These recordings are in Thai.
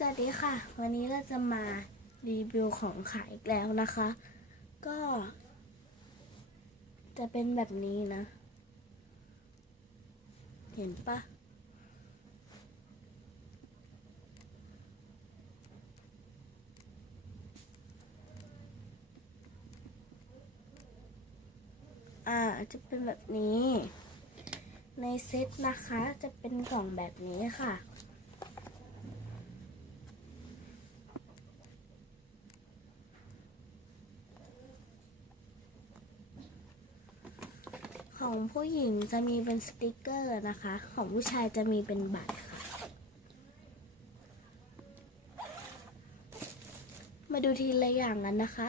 สวัสดีค่ะ วันนี้เราจะมารีวิวของขายอีกแล้วนะคะ ก็ จะเป็นแบบนี้นะ เห็นปะอ่าจะเป็นแบบนี้ ในเซตนะคะจะเป็นกล่องแบบนี้ค่ะ ของผู้หญิงจะมีเป็นสติกเกอร์นะคะ ของผู้ชายจะมีเป็นบัตรค่ะ มาดูทีละอย่างกันนะคะ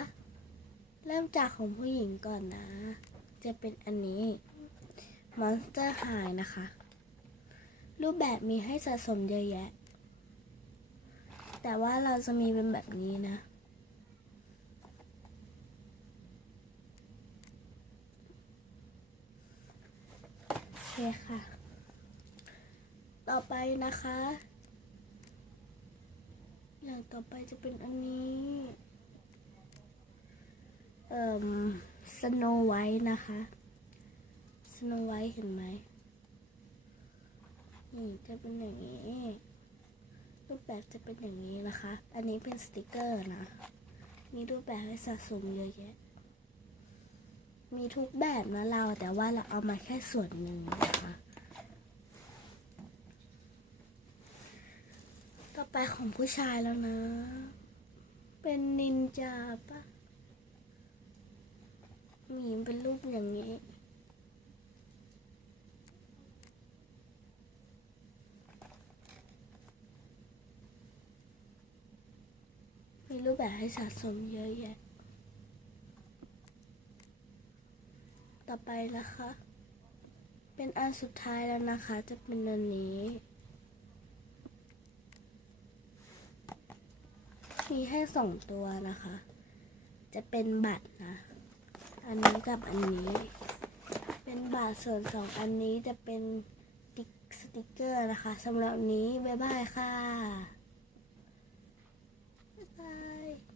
เริ่มจากของผู้หญิงก่อนนะ จะเป็นอันนี้ Monster High นะคะ รูปแบบมีให้สะสมเยอะแยะ แต่ว่าเราจะมีเป็นแบบนี้นะ โอเคค่ะ ต่อไปนะคะ อย่างต่อไปจะเป็นอันนี้ เอ่อสโนไวท์นะคะสโนไวท์เห็นไหมนี่จะเป็นอย่างนี้รูปแบบจะเป็นอย่างนี้นะคะ อันนี้เป็นสติกเกอร์นะ มีรูปแบบให้สะสมเยอะแยะ มีทุกแบบนะเราแต่ว่าเราเอามาแค่ส่วนหนึ่งนะคะต่อไปของผู้ชายแล้วนะ เป็นนินจาปะหมีเป็นรูปอย่างนี้มีรูปแบบให้สะสมเยอะแยะ ต่อไปนะคะ เป็นอันสุดท้ายแล้วนะคะ จะเป็นอันนี้ มีให้สองตัวนะคะ จะเป็นบัตรนะ อันนี้กับอันนี้ เป็นบัตรส่วนสองอันนี้จะเป็นสติกเกอร์นะคะสำหรับนี้ บ๊ายบายค่ะ บ๊ายบาย